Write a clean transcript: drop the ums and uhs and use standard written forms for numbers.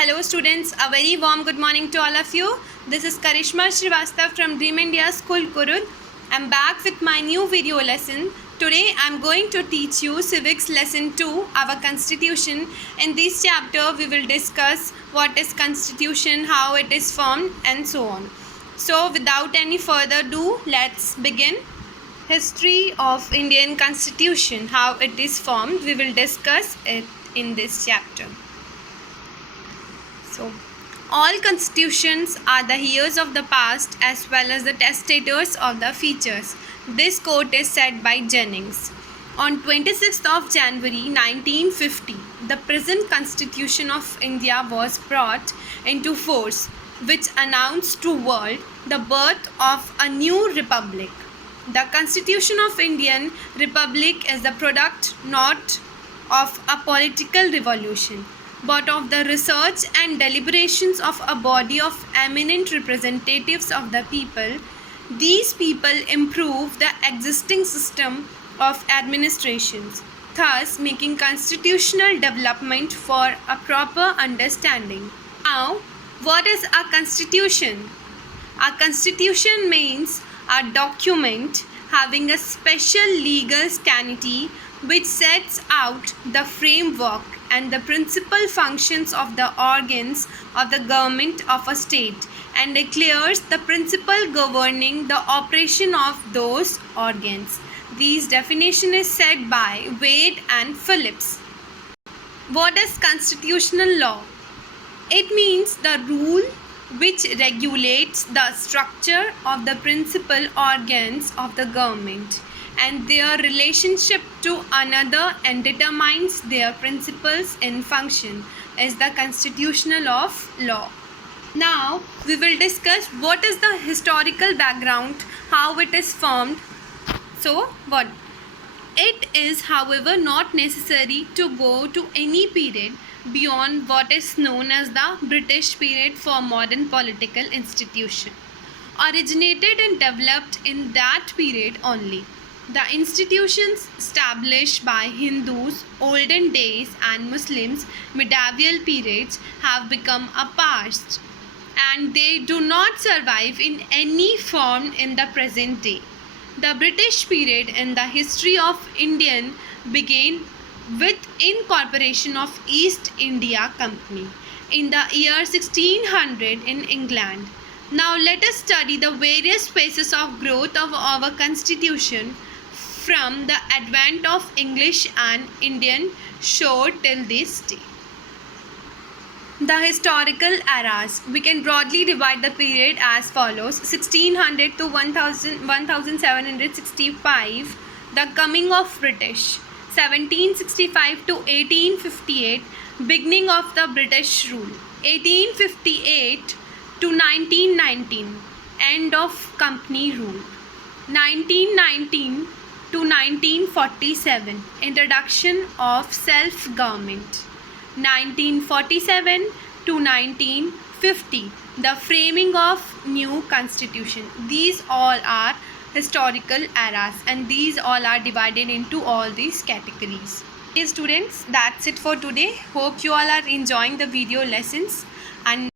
Hello students, a very warm good morning to all of you. This is Karishma Srivastav from Dream India School Kurud. I'm back with my new video lesson. Today I'm going to teach you Civics Lesson 2, our Constitution. In this chapter we will discuss what is Constitution, how it is formed and so on. So without any further ado, let's begin. History of Indian Constitution, how it is formed, we will discuss it in this chapter. So, all constitutions are the heirs of the past as well as the testators of the futures. This quote is said by Jennings. On 26th of January 1950, the present Constitution of India was brought into force, which announced to world the birth of a new republic. The Constitution of Indian Republic is the product not of a political revolution, but of the research and deliberations of a body of eminent representatives of the people. These people improve the existing system of administrations, thus making constitutional development for a proper understanding. Now, what is a constitution? A constitution means a document having a special legal sanctity which sets out the framework and the principal functions of the organs of the government of a state and declares the principle governing the operation of those organs. This definition is set by Wade and Phillips. What is constitutional law? It means the rule which regulates the structure of the principal organs of the government and their relationship to another and determines their principles in function is the constitutional of law. Now we will discuss what is the historical background, how it is formed. So what? It is, however, not necessary to go to any period beyond what is known as the British period for modern political institution, originated and developed in that period only. The institutions established by Hindus, olden days, and Muslims, medieval periods, have become a past, and they do not survive in any form in the present day. The British period in the history of India began with incorporation of East India Company in the year 1600 in England. Now let us study the various phases of growth of our constitution from the advent of English and Indian shore till this day. The historical eras. We can broadly divide the period as follows: 1600 to 1765, the coming of British; 1765 to 1858, beginning of the British rule; 1858 to 1919, end of company rule; 1919 to 1947, introduction of self-government; 1947 to 1950, the framing of new constitution. These all are historical eras and these all are divided into all these categories. Okay students, that's it for today. Hope you all are enjoying the video lessons and